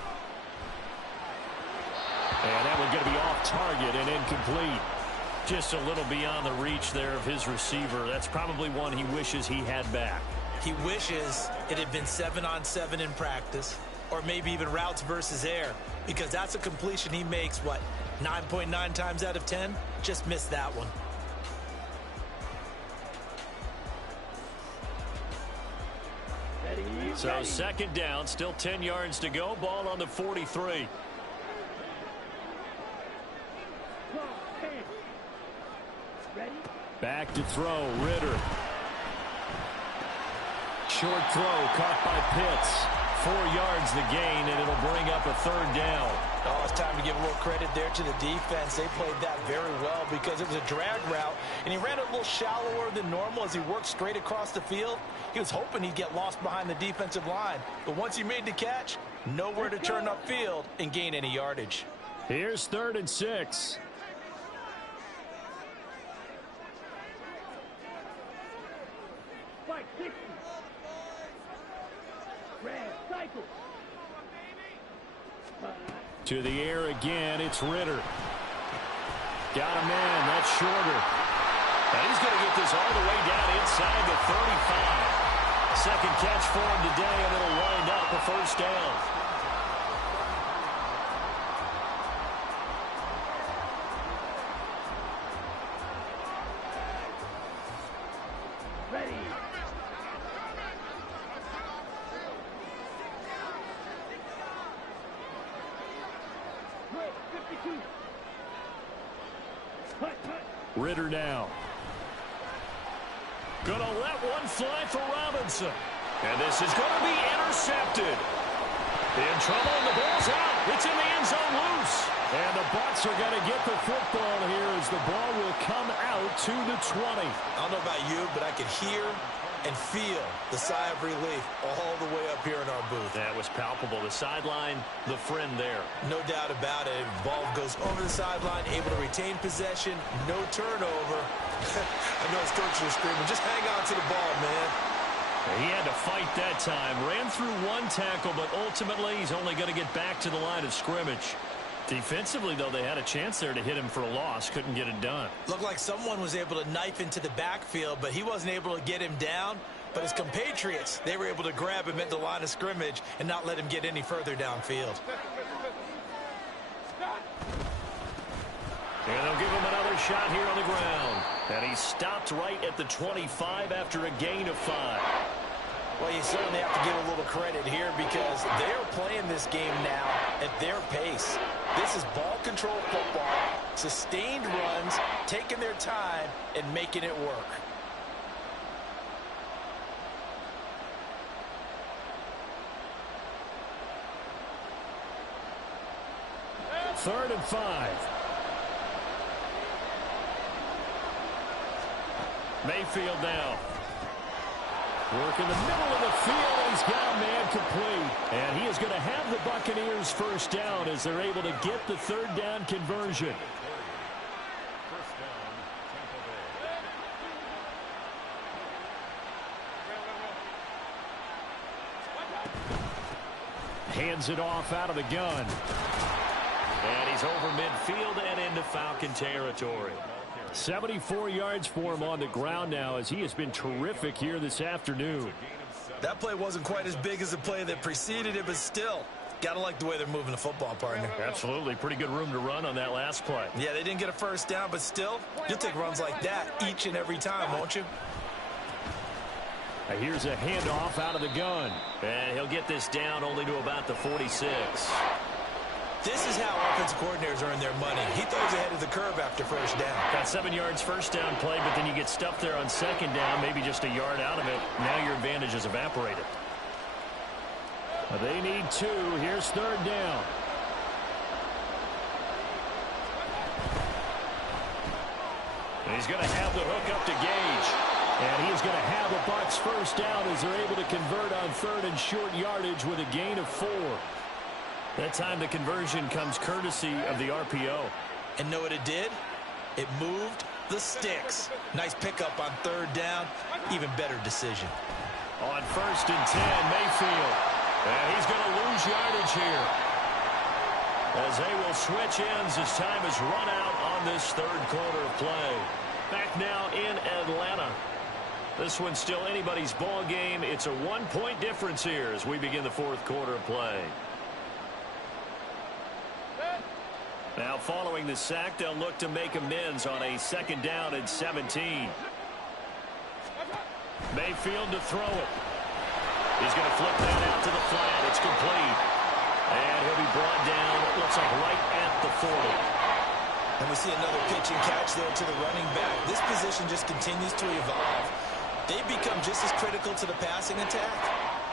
And that one going to be off target and incomplete. Just a little beyond the reach there of his receiver. That's probably one he wishes he had back. He wishes it had been 7-on-7 in practice, or maybe even routes versus air, because that's a completion he makes, what, 9.9 times out of 10? Just missed that one. So 2nd down, still 10 yards to go. Ball on the 43. Ready? Back to throw, Ritter. Short throw caught by Pitts. 4 yards the gain, and it'll bring up a 3rd down. Oh, it's time to give a little credit there to the defense. They played that very well because it was a drag route, and he ran a little shallower than normal as he worked straight across the field. He was hoping he'd get lost behind the defensive line, but once he made the catch, nowhere to turn upfield and gain any yardage. Here's 3rd and 6. Spike 60. Red cycle. To the air again, it's Ritter. Got a man, that's shorter. And he's going to get this all the way down inside the 35. 2nd catch for him today, and it'll wind up a first down. Ready. Good. 52. Hut. Ritter now. Gonna let one fly for Robinson. And this is going to be intercepted. In trouble, and the ball's out. It's in the end zone loose. And the Bucs are going to get the football here as the ball will come out to the 20. I don't know about you, but I could hear and feel the sigh of relief all the way up here in our booth. That was palpable. The sideline, the friend there. No doubt about it. Ball goes over the sideline, able to retain possession, no turnover. I know his coaches are screaming, just hang on to the ball, man. He had to fight that time. Ran through one tackle, but ultimately he's only going to get back to the line of scrimmage. Defensively, though, they had a chance there to hit him for a loss. Couldn't get it done. Looked like someone was able to knife into the backfield, but he wasn't able to get him down. But his compatriots, they were able to grab him at the line of scrimmage and not let him get any further downfield. And they'll give him another shot here on the ground. And he stopped right at the 25 after a gain of 5. Well, you certainly have to give a little credit here because they're playing this game now at their pace. This is ball control football, sustained runs, taking their time and making it work. Third and 5. Mayfield now. Work in the middle of the field, and he's got a man complete. And he is going to have the Buccaneers first down as they're able to get the 3rd down conversion. First down, Tampa Bay. Hands it off out of the gun. And he's over midfield and into Falcon territory. 74 yards for him on the ground now, as he has been terrific here this afternoon. That play wasn't quite as big as the play that preceded it, but still, got to like the way they're moving the football, partner. Absolutely. Pretty good room to run on that last play. Yeah, they didn't get a first down, but still, you'll take runs like that each and every time, won't you? Here's a handoff out of the gun. And he'll get this down only to about the 46. This is how offensive coordinators earn their money. He throws ahead of the curve after first down. Got 7 yards first down play, but then you get stuffed there on second down, maybe just a yard out of it. Now your advantage is evaporated. They need 2. Here's third down. And he's going to have the hook up to Gage. And he is going to have a Bucs first down as they're able to convert on third and short yardage with a gain of 4. That time the conversion comes courtesy of the RPO. And know what it did? It moved the sticks. Nice pickup on third down. Even better decision. On first and 10, Mayfield. And he's going to lose yardage here, as they will switch ends as time is run out on this third quarter of play. Back now in Atlanta. This one's still anybody's ball game. It's a 1-point difference here as we begin the fourth quarter of play. Now following the sack, they'll look to make amends on a second down and 17. Mayfield to throw it. He's going to flip that out to the flat. It's complete. And he'll be brought down, looks like right at the 40. And we see another pitch and catch there to the running back. This position just continues to evolve. They've become just as critical to the passing attack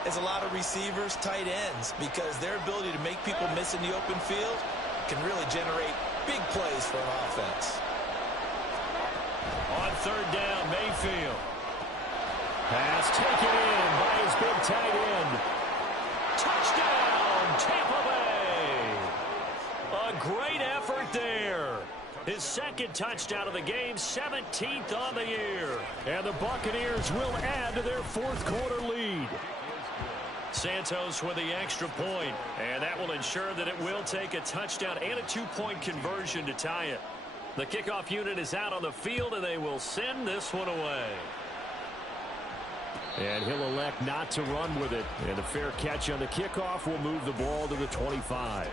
as a lot of receivers, tight ends, because their ability to make people miss in the open field can really generate big plays for an offense. On third down, Mayfield. Pass taken in by his big tight end. Touchdown, Tampa Bay. A great effort there. His second touchdown of the game, 17th on the year. And the Buccaneers will add to their fourth quarter lead. Santos with the extra point, and that will ensure that it will take a touchdown and a 2-point conversion to tie it. The kickoff unit is out on the field, and they will send this one away. And he'll elect not to run with it. And a fair catch on the kickoff will move the ball to the 25.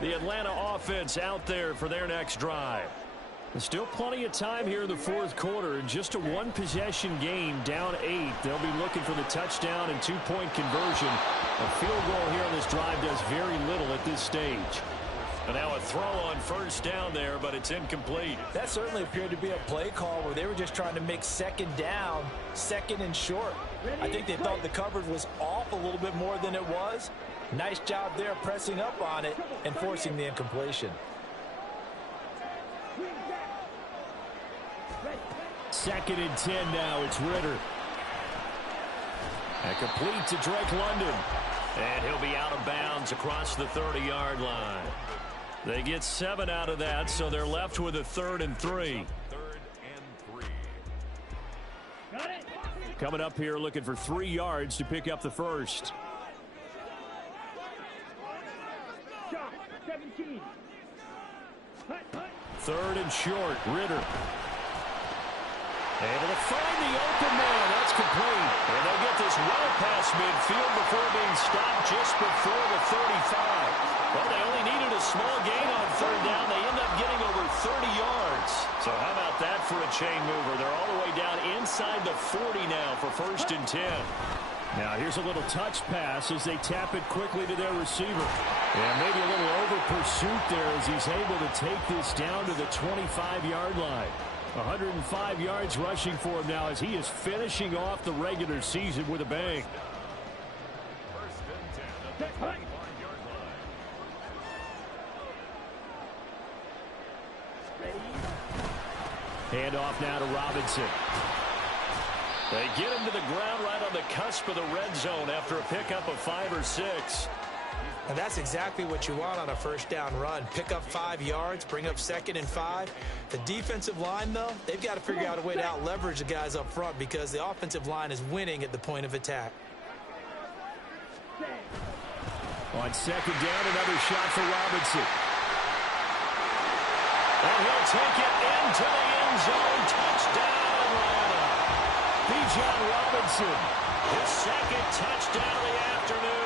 The Atlanta offense out there for their next drive. There's still plenty of time here in the fourth quarter. In just a one-possession game, down 8. They'll be looking for the touchdown and 2-point conversion. A field goal here on this drive does very little at this stage. And now a throw on first down there, but it's incomplete. That certainly appeared to be a play call where they were just trying to make second down, second and short. I think they thought the coverage was off a little bit more than it was. Nice job there pressing up on it and forcing the incompletion. Second and 10 now. It's Ritter. And complete to Drake London. And he'll be out of bounds across the 30-yard line. They get 7 out of that, so they're left with a 3rd and 3. Coming up here looking for 3 yards to pick up the first. 17. 3rd and short. Ritter. Able to find the open man. That's complete. And they'll get this well past midfield before being stopped just before the 35. Well, they only needed a small gain on third down. They end up getting over 30 yards. So how about that for a chain mover? They're all the way down inside the 40 now for 1st and 10. Now here's a little touch pass as they tap it quickly to their receiver. And maybe a little over pursuit there as he's able to take this down to the 25-yard line. 105 yards rushing for him now as he is finishing off the regular season with a bang. Handoff now to Robinson. They get him to the ground right on the cusp of the red zone after a pickup of 5 or 6. And that's exactly what you want on a first down run. Pick up 5 yards, bring up 2nd and 5. The defensive line, though, they've got to figure out a way to out-leverage the guys up front because the offensive line is winning at the point of attack. On 2nd down, another shot for Robinson. And he'll take it into the end zone. Touchdown, Atlanta. Bijan Robinson, his 2nd touchdown of the afternoon.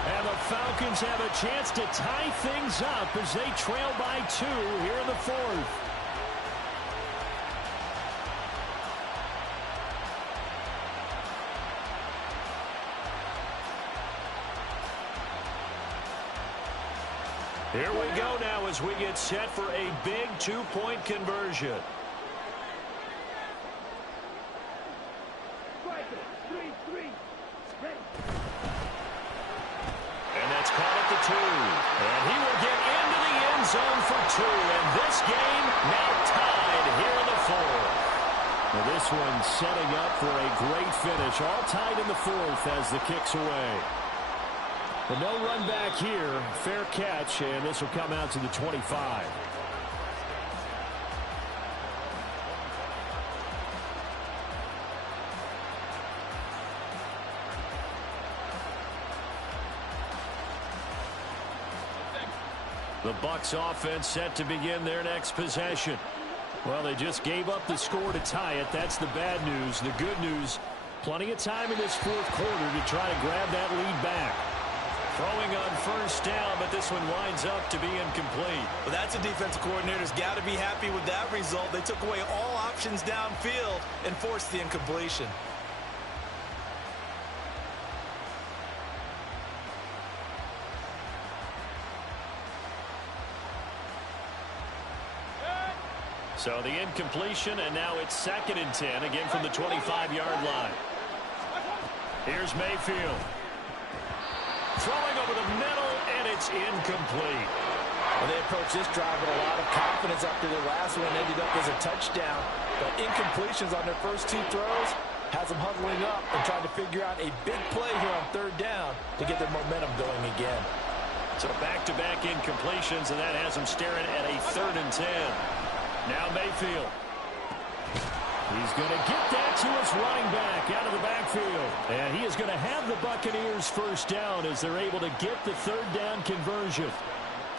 And the Falcons have a chance to tie things up as they trail by 2 here in the 4th. Here we go now as we get set for a big 2-point conversion. And that's caught at the 2. And he will get into the end zone for 2. And this game now tied here in the 4th. Now this one setting up for a great finish. All tied in the 4th as the kick's away. But no run back here. Fair catch, and this will come out to the 25. The Bucs offense set to begin their next possession. Well, they just gave up the score to tie it. That's the bad news. The good news, plenty of time in this 4th quarter to try to grab that lead back. Throwing on 1st down, but this one winds up to be incomplete. Well, that's a defensive coordinator's got to be happy with that result. They took away all options downfield and forced the incompletion. So the incompletion, and now it's 2nd and 10, again from the 25-yard line. Here's Mayfield. Throwing over the middle, and it's incomplete. Well, they approached this drive with a lot of confidence after their last one ended up as a touchdown. But incompletions on their first 2 throws has them huddling up and trying to figure out a big play here on 3rd down to get their momentum going again. So back-to-back incompletions, and that has them staring at a 3rd and 10. Now Mayfield. He's going to get that to his running back out of the backfield. And he is going to have the Buccaneers 1st down as they're able to get the 3rd down conversion.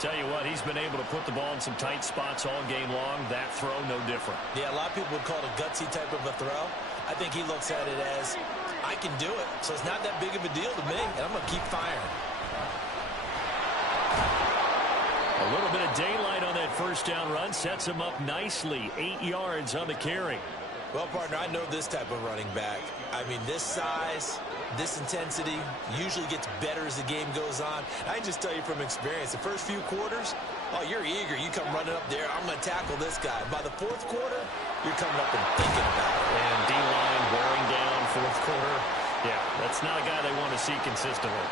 Tell you what, he's been able to put the ball in some tight spots all game long. That throw, no different. Yeah, a lot of people would call it a gutsy type of a throw. I think he looks at it as, I can do it, so it's not that big of a deal to me, and I'm going to keep firing. A little bit of daylight on that 1st down run sets him up nicely. 8 yards on the carry. Well, partner, I know this type of running back. I mean, this size, this intensity usually gets better as the game goes on. I can just tell you from experience, the first few quarters, oh, you're eager. You come running up there, I'm going to tackle this guy. By the 4th quarter, you're coming up and thinking about it. And D-line wearing down 4th quarter. Yeah, that's not a guy they want to see consistently.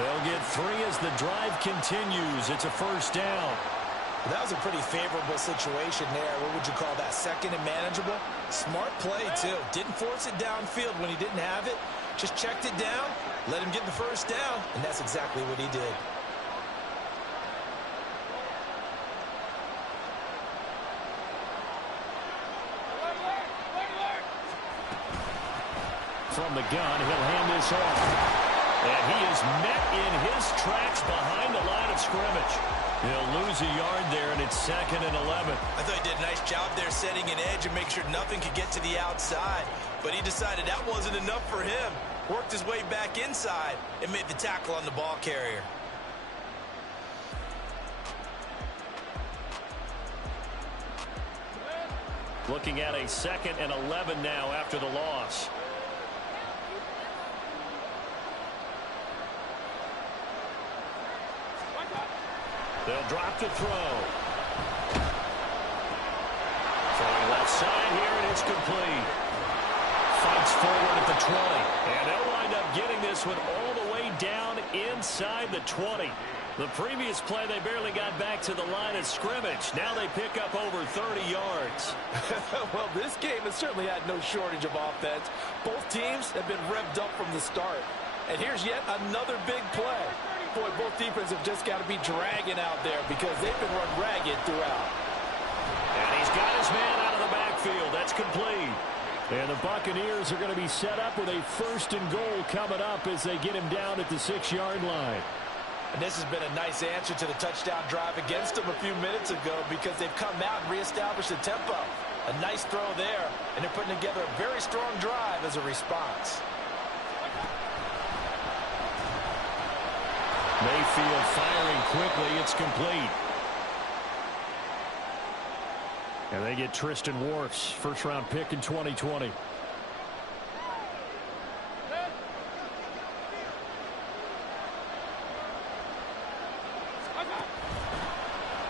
They'll get 3 as the drive continues. It's a 1st down. That was a pretty favorable situation there. What would you call that? 2nd and manageable? Smart play, too. Didn't force it downfield when he didn't have it. Just checked it down, let him get the 1st down, and that's exactly what he did. From the gun, he'll hand this off. And he is met in his tracks behind the line of scrimmage. He'll lose a yard there, and it's 2nd and 11. I thought he did a nice job there setting an edge and make sure nothing could get to the outside. But he decided that wasn't enough for him. Worked his way back inside and made the tackle on the ball carrier. Looking at a 2nd and 11 now after the loss. They'll drop the throw. Throwing left side here, and it's complete. Fights forward at the 20. And they'll wind up getting this one all the way down inside the 20. The previous play, they barely got back to the line of scrimmage. Now they pick up over 30 yards. Well, this game has certainly had no shortage of offense. Both teams have been revved up from the start. And here's yet another big play. boy, both defenses have just got to be dragging out there because they've been run ragged throughout. And he's got his man out of the backfield. That's complete. And the Buccaneers are going to be set up with a 1st and goal coming up as they get him down at the 6-yard line. And this has been a nice answer to the touchdown drive against them a few minutes ago because they've come out and reestablished the tempo. A nice throw there, and they're putting together a very strong drive as a response. Mayfield firing quickly. It's complete. And they get Tristan Wirfs, first-round pick in 2020.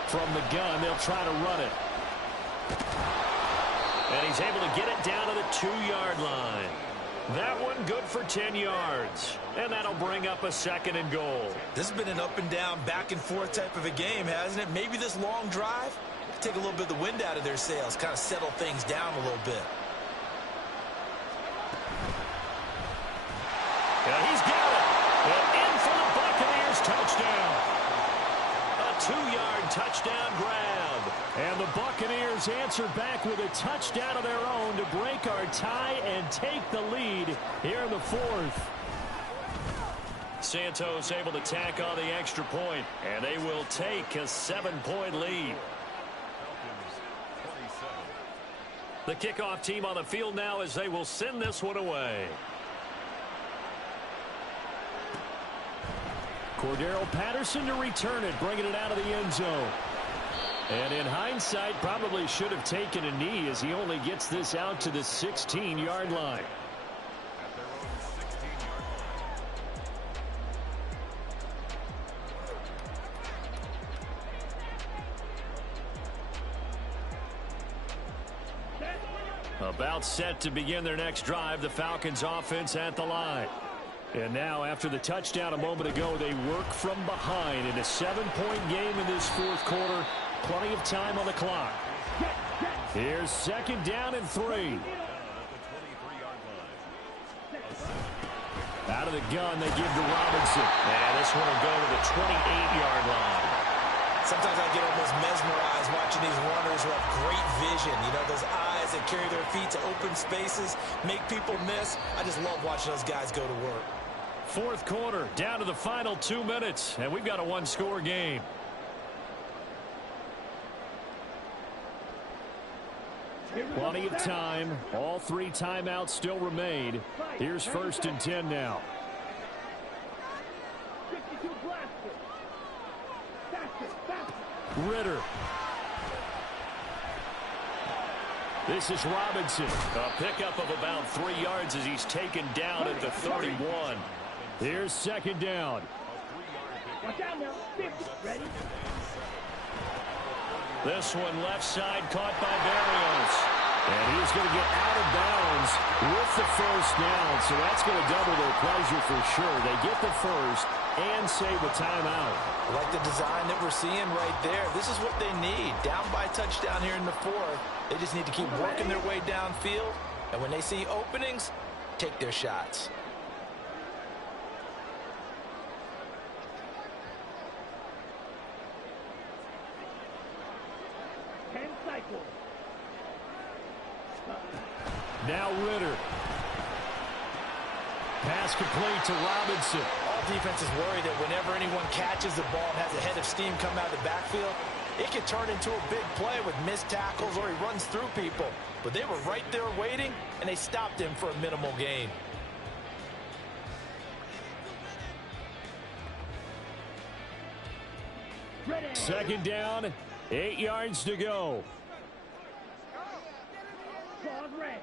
From the gun, they'll try to run it. And he's able to get it down to the 2-yard line. That one good for 10 yards. And that'll bring up a 2nd and goal. This has been an up and down, back and forth type of a game, hasn't it? Maybe this long drive could take a little bit of the wind out of their sails, kind of settle things down a little bit. Yeah, he's got it. And in for the Buccaneers touchdown. A 2-yard touchdown grab. And the Buccaneers answer back with a touchdown of their own to break our tie and take the lead here in the 4th. Santos able to tack on the extra point, and they will take a 7-point lead. The kickoff team on the field now as they will send this one away. Cordero Patterson to return it, bringing it out of the end zone. And in hindsight, probably should have taken a knee as he only gets this out to the 16-yard line. About set to begin their next drive, the Falcons offense at the line. And now, after the touchdown a moment ago, they work from behind in a 7-point game in this 4th quarter. Plenty of time on the clock. Here's 2nd down and 3. Out of the gun, they give to Robinson. And this one will go to the 28-yard line. Sometimes I get almost mesmerized watching these runners who have great vision. You know, those eyes that carry their feet to open spaces, make people miss. I just love watching those guys go to work. 4th quarter, down to the final 2 minutes, and we've got a 1-score game. Plenty of time. All 3 timeouts still remain. Here's 1st and 10 now. 52 blaster. Faster. Ritter. This is Robinson. A pickup of about 3 yards as he's taken down at the 31. Here's 2nd down. Watch out now. 50. Ready? This one left side caught by Barrios. And he's going to get out of bounds with the 1st down. So that's going to double their pleasure for sure. They get the 1st and save a timeout. I like the design that we're seeing right there. This is what they need. Down by a touchdown here in the 4th. They just need to keep working their way downfield. And when they see openings, take their shots. Now Ritter. Pass complete to Robinson. All defenses worry that whenever anyone catches the ball and has a head of steam come out of the backfield, it can turn into a big play with missed tackles or he runs through people. But they were right there waiting, and they stopped him for a minimal gain. Ready. 2nd down, 8 yards to go. Claws red.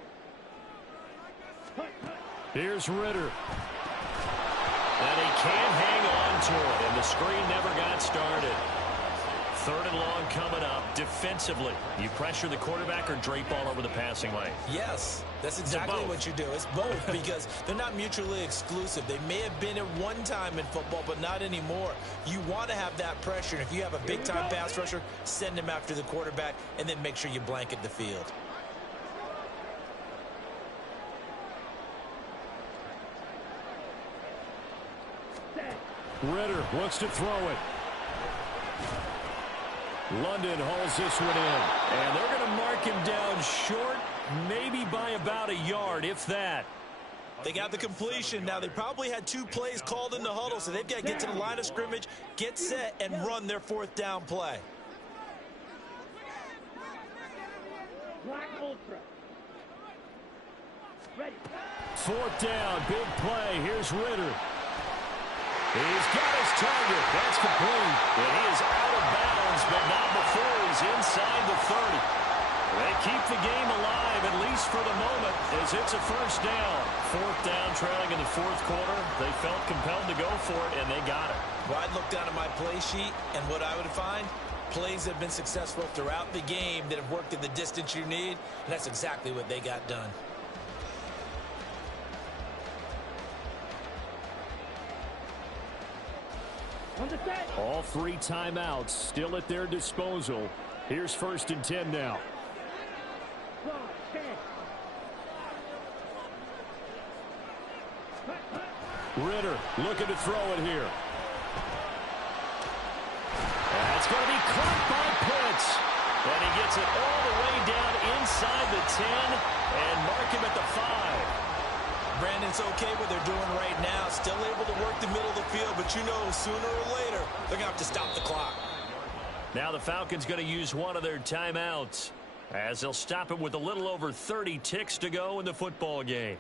Here's Ritter. And he can't hang on to it, and the screen never got started. 3rd and long coming up. Defensively, you pressure the quarterback or drape all over the passing lane? Yes, that's exactly what you do. It's both because they're not mutually exclusive. They may have been at one time in football, but not anymore. You want to have that pressure. And if you have a big-time pass rusher, send him after the quarterback, and then make sure you blanket the field. Ritter looks to throw it. London hauls this one in. And they're going to mark him down short, maybe by about a yard, if that. They got the completion. Now, they probably had 2 plays called in the huddle, so they've got to get to the line of scrimmage, get set, and run their 4th down play. Black Ultra. Ready. 4th down, big play. Here's Ritter. He's got his target. That's complete. And he is out of bounds, but not before he's inside the 30. They keep the game alive, at least for the moment, as it's a 1st down. 4th down, trailing in the 4th quarter. They felt compelled to go for it, and they got it. Well, I'd look down at my play sheet, and what I would find, plays that have been successful throughout the game that have worked in the distance you need, and that's exactly what they got done. On the set. All 3 timeouts still at their disposal. Here's 1st and 10 now. 10. Ritter looking to throw it here. That's going to be caught by Pitts. And he gets it all the way down inside the 10 and mark him at the 5. Brandon's okay what they're doing right now. Still able to work the middle of the field, but you know sooner or later they're going to have to stop the clock. Now the Falcons going to use one of their timeouts as they'll stop it with a little over 30 ticks to go in the football game.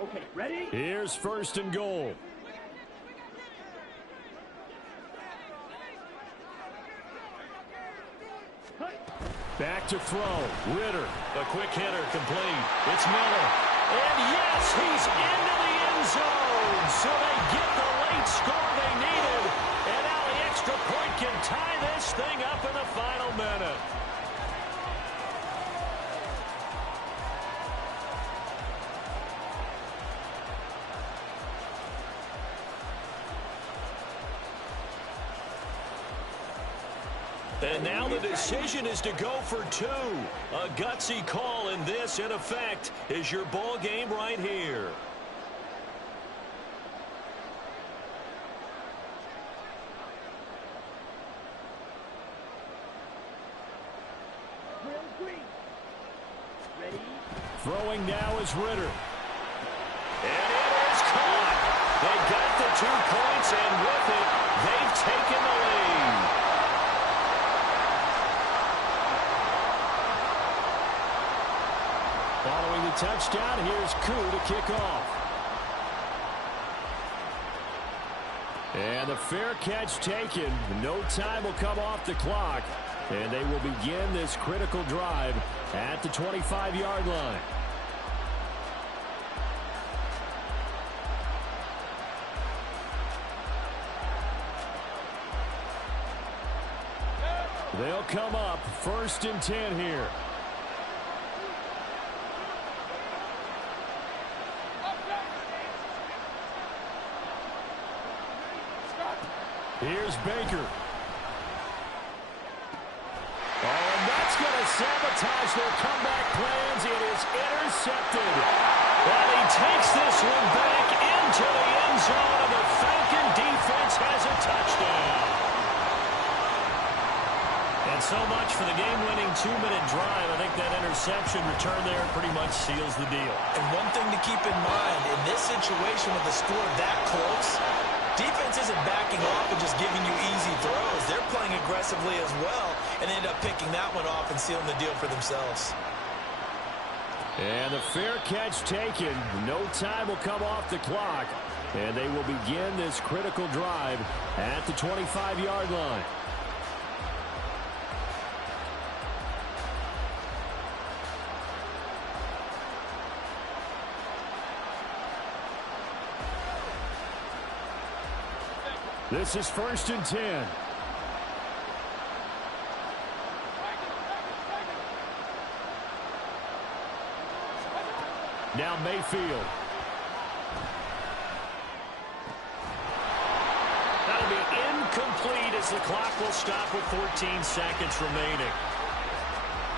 Okay, ready? Here's 1st and goal. Back to throw. Ritter. A quick hitter complete. It's Miller. And yes, he's into the end zone. So they get the late score they needed. And now the extra point can tie this thing up in the final minute. And now the decision is to go for 2. A gutsy call, and this, in effect, is your ball game right here. Ready? Throwing now is Ritter. And it is caught. They got the 2 points, and with it, they've taken the lead. Following the touchdown, here's Koo to kick off. And the fair catch taken. No time will come off the clock. And they will begin this critical drive at the 25-yard line. They'll come up 1st and 10 here. Here's Baker. Oh, and that's going to sabotage their comeback plans. It is intercepted. And he takes this one back into the end zone, and the Falcon defense has a touchdown. And so much for the game-winning 2-minute drive. I think that interception return there pretty much seals the deal. And one thing to keep in mind, in this situation with the score that close, defense isn't backing off and just giving you easy throws. They're playing aggressively as well and end up picking that one off and sealing the deal for themselves. And the fair catch taken. No time will come off the clock. And they will begin this critical drive at the 25-yard line. This is 1st and 10. Now Mayfield. That'll be incomplete as the clock will stop with 14 seconds remaining.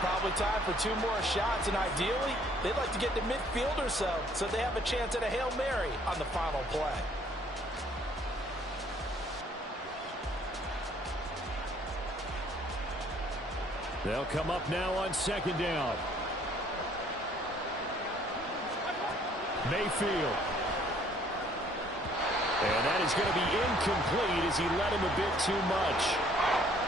Probably time for 2 more shots, and ideally, they'd like to get to midfield or so they have a chance at a Hail Mary on the final play. They'll come up now on 2nd down. Mayfield. And that is going to be incomplete as he led him a bit too much.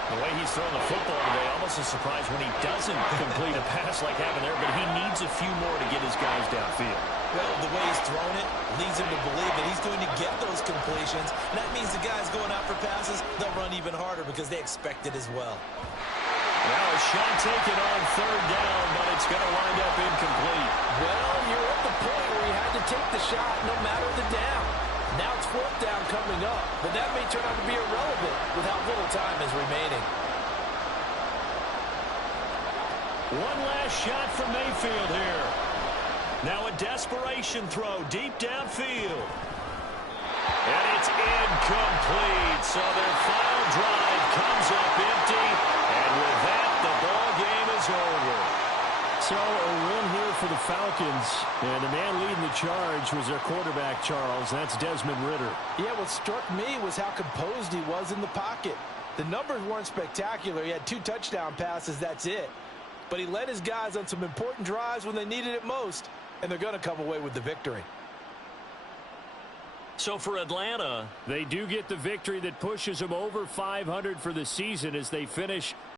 The way he's throwing the football today, almost a surprise when he doesn't complete a pass like having there, but he needs a few more to get his guys downfield. Well, the way he's thrown it leads him to believe that he's going to get those completions. And that means the guys going out for passes, they'll run even harder because they expect it as well. Well, a shot taken on 3rd down, but it's going to wind up incomplete. Well, you're at the point where you had to take the shot no matter the down. Now it's 4th down coming up, but that may turn out to be irrelevant with how little time is remaining. One last shot from Mayfield here. Now a desperation throw deep downfield. And it's incomplete. So their final drive comes up empty. And with that, the ball game is over. So a win here for the Falcons. And the man leading the charge was their quarterback, Charles. That's Desmond Ridder. Yeah, what struck me was how composed he was in the pocket. The numbers weren't spectacular. He had 2 touchdown passes, that's it. But he led his guys on some important drives when they needed it most. And they're going to come away with the victory. So for Atlanta, they do get the victory that pushes them over 500 for the season as they finish